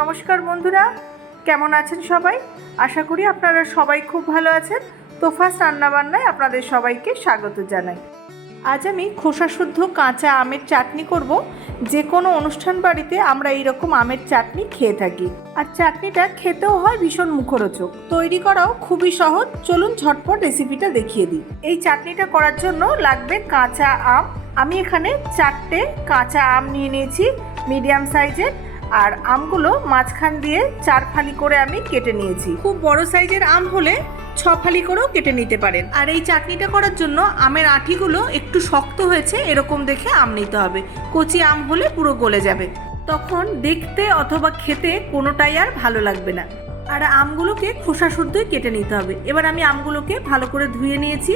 নমস্কার বন্ধুরা, কেমন আছেন সবাই? আশা করি আপনারা সবাই খুব ভালো আছেন। তোফাস রান্নাবান্নায় আপনাদের সবাইকে স্বাগত জানাই। আজ আমি খোসা শুদ্ধ কাঁচা আমের চাটনি করব। যে কোনো অনুষ্ঠান বাড়িতে আমরা এইরকম আমের চাটনি খেয়ে থাকি। আর চাটনিটা খেতেও হয় ভীষণ মুখরোচক। তৈরি করাও খুবই সহজ। চলুন ঝটপট রেসিপিটা দেখিয়ে দিই। এই চাটনিটা করার জন্য লাগবে কাঁচা আম। আমি এখানে চারটে কাঁচা আম নিয়ে নিয়েছি। মিডিয়াম সাইজের। আর আমগুলো মাঝখান দিয়ে চার ফালি করে আমি কেটে নিয়েছি। খুব বড় সাইজের আম হলে ছ ফালি করেও কেটে নিতে পারেন। আর এই চাটনিটা করার জন্য আমের আঁটিগুলো একটু শক্ত হয়েছে, এরকম দেখে আম নিতে হবে। কচি আম হলে পুরো গলে যাবে। তখন দেখতে অথবা খেতে কোনোটাই আর ভালো লাগবে না। আর আমগুলোকে খোসা শুদ্ধই কেটে নিতে হবে। এবার আমি আমগুলোকে ভালো করে ধুয়ে নিয়েছি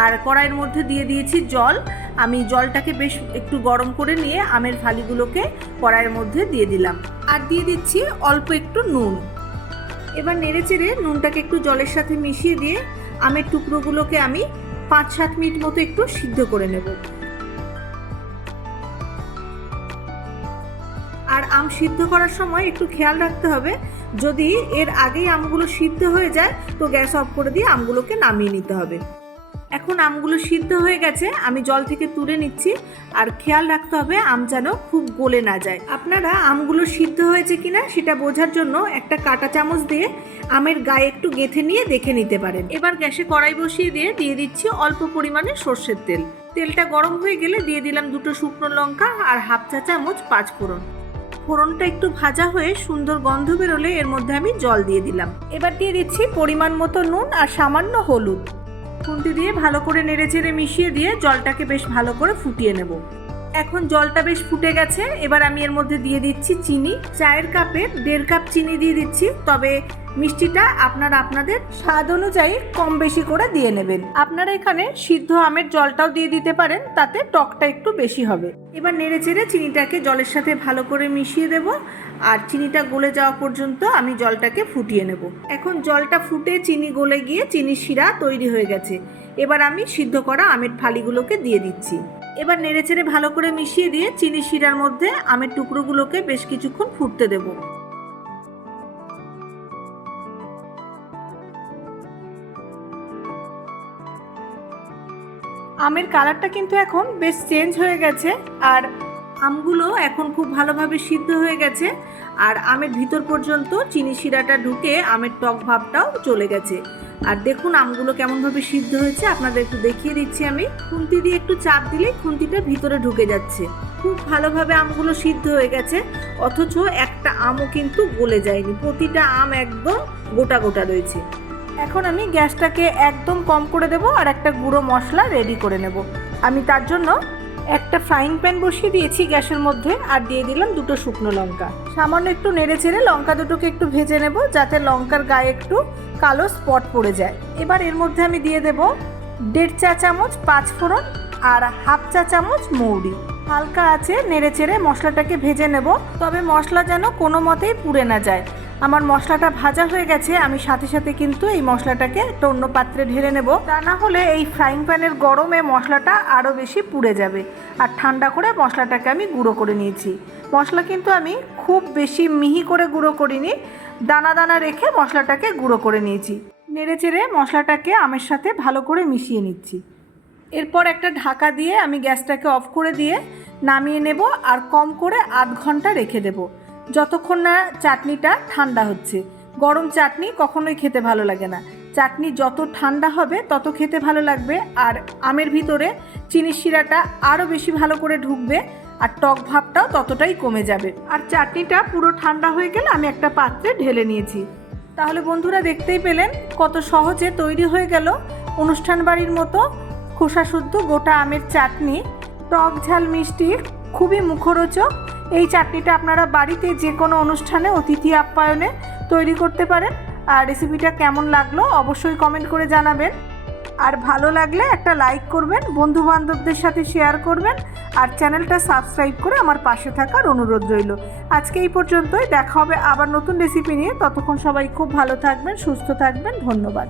আর কড়াইয়ের মধ্যে দিয়ে দিয়েছি জল। আমি জলটাকে বেশ একটু গরম করে নিয়ে আমের ফালিগুলোকে কড়াইয়ের মধ্যে দিয়ে দিলাম। আর দিয়ে দিচ্ছি অল্প একটু নুন। এবার নেড়ে চেড়ে নুনটাকে একটু জলের সাথে মিশিয়ে দিয়ে আমের টুকরোগুলোকে আমি পাঁচ সাত মিনিট মতো একটু সিদ্ধ করে নেব। আর আম সিদ্ধ করার সময় একটু খেয়াল রাখতে হবে যদি এর আগেই আমগুলো সিদ্ধ হয়ে যায়, তো গ্যাস অফ করে দিয়ে আমগুলোকে নামিয়ে নিতে হবে। এখন আমগুলো সিদ্ধ হয়ে গেছে, আমি জল থেকে তুলে নিচ্ছি, আর খেয়াল রাখতে হবে আম যেন খুব গলে না যায়। আপনারা আমগুলো সিদ্ধ হয়েছে কিনা সেটা বোঝার জন্য একটা কাঁটা চামচ দিয়ে আমের গায়ে একটু গেঁথে নিয়ে দেখে নিতে পারেন। এবার গ্যাসে কড়াই বসিয়ে দিয়ে দিয়ে দিচ্ছি অল্প পরিমাণে সর্ষের তেল। তেলটা গরম হয়ে গেলে দিয়ে দিলাম দুটো শুকনো লঙ্কা আর হাফ চা চামচ পাঁচ ফোড়ন। ফোড়নটা একটু ভাজা হয়ে সুন্দর গন্ধ বেরোলে এর মধ্যে আমি জল দিয়ে দিলাম। এবার দিয়ে দিচ্ছি পরিমাণ মতো নুন আর সামান্য হলুদ। খুন্তি দিয়ে ভালো করে নেড়ে চেড়ে মিশিয়ে দিয়ে জলটাকে বেশ ভালো করে ফুটিয়ে নেব। এখন জলটা বেশ ফুটে গেছে, এবার আমি এর মধ্যে দিয়ে দিচ্ছি চিনি। চায়ের কাপে দেড় কাপ চিনি দিয়ে দিচ্ছি, তবে মিষ্টিটা আপনারা আপনাদের স্বাদ অনুযায়ী কম বেশি করে দিয়ে নেবেন। আপনারা এখানে সিদ্ধ আমের জলটাও দিয়ে দিতে পারেন, তাতে টকটা একটু বেশি হবে। এবার নেড়ে চেড়ে চিনিটাকে জলের সাথে ভালো করে মিশিয়ে দেব, আর চিনিটা গলে যাওয়া পর্যন্ত আমি জলটাকে ফুটিয়ে নেব। এখন জলটা ফুটে চিনি গলে গিয়ে চিনি শিরা তৈরি হয়ে গেছে। এবার আমি সিদ্ধ করা আমের ফালিগুলোকে দিয়ে দিচ্ছি। এবার নেড়েচেড়ে ভালো করে মিশিয়ে দিয়ে চিনি শিরার মধ্যে আমের টুকরোগুলোকে বেশ কিছুক্ষণ ফুটতে দেবো। আমের কালারটা কিন্তু এখন বেশ চেঞ্জ হয়ে গেছে আর আমগুলো এখন খুব ভালোভাবে সিদ্ধ হয়ে গেছে। আর আমের ভিতর পর্যন্ত চিনি শিরাটা ঢুকে আমের টক ভাবটাও চলে গেছে। আর দেখুন আমগুলো কেমনভাবে সিদ্ধ হয়েছে, আপনাদের একটু দেখিয়ে দিচ্ছি আমি। খুন্তি দিয়ে একটু চাপ দিলে খুন্তিটা ভিতরে ঢুকে যাচ্ছে। খুব ভালোভাবে আমগুলো সিদ্ধ হয়ে গেছে, অথচ একটা আমও কিন্তু গলে যায়নি। প্রতিটা আম একদম গোটা গোটা রয়েছে। এখন আমি গ্যাসটাকে একদম কম করে দেব আর একটা গুঁড়ো মশলা রেডি করে নেব। আমি তার জন্য একটা ফ্রাইং প্যান বসিয়ে দিয়েছি গ্যাসের মধ্যে আর দিয়ে দিলাম দুটো শুকনো লঙ্কা। সামান্য একটু নেড়ে চেড়ে লঙ্কা দুটোকে একটু ভেজে নেব যাতে লঙ্কার গায়ে একটু কালো স্পট পড়ে যায়। এবার এর মধ্যে আমি দিয়ে দেব দেড় চা চামচ পাঁচ ফোড়ন আর হাফ চা চামচ মৌরি। হালকা আছে, নেড়ে চেড়ে মশলাটাকে ভেজে নেব। তবে মশলা যেন কোনো মতেই পুড়ে না যায়। আমার মশলাটা ভাজা হয়ে গেছে, আমি সাথে সাথে কিন্তু এই মশলাটাকে একটা অন্য পাত্রে ঢেলে নেব। তা না হলে এই ফ্রাইং প্যানের গরমে মশলাটা আরও বেশি পুড়ে যাবে আর ঠান্ডা করে মশলাটাকে আমি গুঁড়ো করে নিয়েছি। মশলা কিন্তু আমি খুব বেশি মিহি করে গুঁড়ো করিনি, দানা দানা রেখে মশলাটাকে গুঁড়ো করে নিয়েছি। নেড়ে চেড়ে মশলাটাকে আমের সাথে ভালো করে মিশিয়ে নিচ্ছি। এরপর একটা ঢাকা দিয়ে আমি গ্যাসটাকে অফ করে দিয়ে নামিয়ে নেব আর কম করে আধ ঘণ্টা রেখে দেবো। যতক্ষণ না চাটনিটা ঠান্ডা হচ্ছে। গরম চাটনি কখনোই খেতে ভালো লাগে না। চাটনি যত ঠান্ডা হবে, তত খেতে ভালো লাগবে। আর আমের ভিতরে চিনি শিরাটা আরও বেশি ভালো করে ঢুকবে আর টক ভাবটাও ততটাই কমে যাবে। আর চাটনিটা পুরো ঠান্ডা হয়ে গেলে আমি একটা পাত্রে ঢেলে নিয়েছি। তাহলে বন্ধুরা দেখতেই পেলেন কত সহজে তৈরি হয়ে গেল অনুষ্ঠান বাড়ির মতো খোসা শুদ্ধ গোটা আমের চাটনি। টক ঝাল মিষ্টি খুবই মুখরোচক এই চাটনিটা আপনারা বাড়িতে যে কোনো অনুষ্ঠানে, অতিথি আপ্যায়নে তৈরি করতে পারেন। আর রেসিপিটা কেমন লাগল অবশ্যই কমেন্ট করে জানাবেন। আর ভালো লাগলে একটা লাইক করবেন বন্ধু বান্ধবদের সাথে শেয়ার করবেন, আর চ্যানেলটা সাবস্ক্রাইব করে আমার পাশে থাকার অনুরোধ রইল। আজকে এই পর্যন্তই, দেখা হবে আবার নতুন রেসিপি নিয়ে। ততক্ষণ সবাই খুব ভালো থাকবেন, সুস্থ থাকবেন, ধন্যবাদ।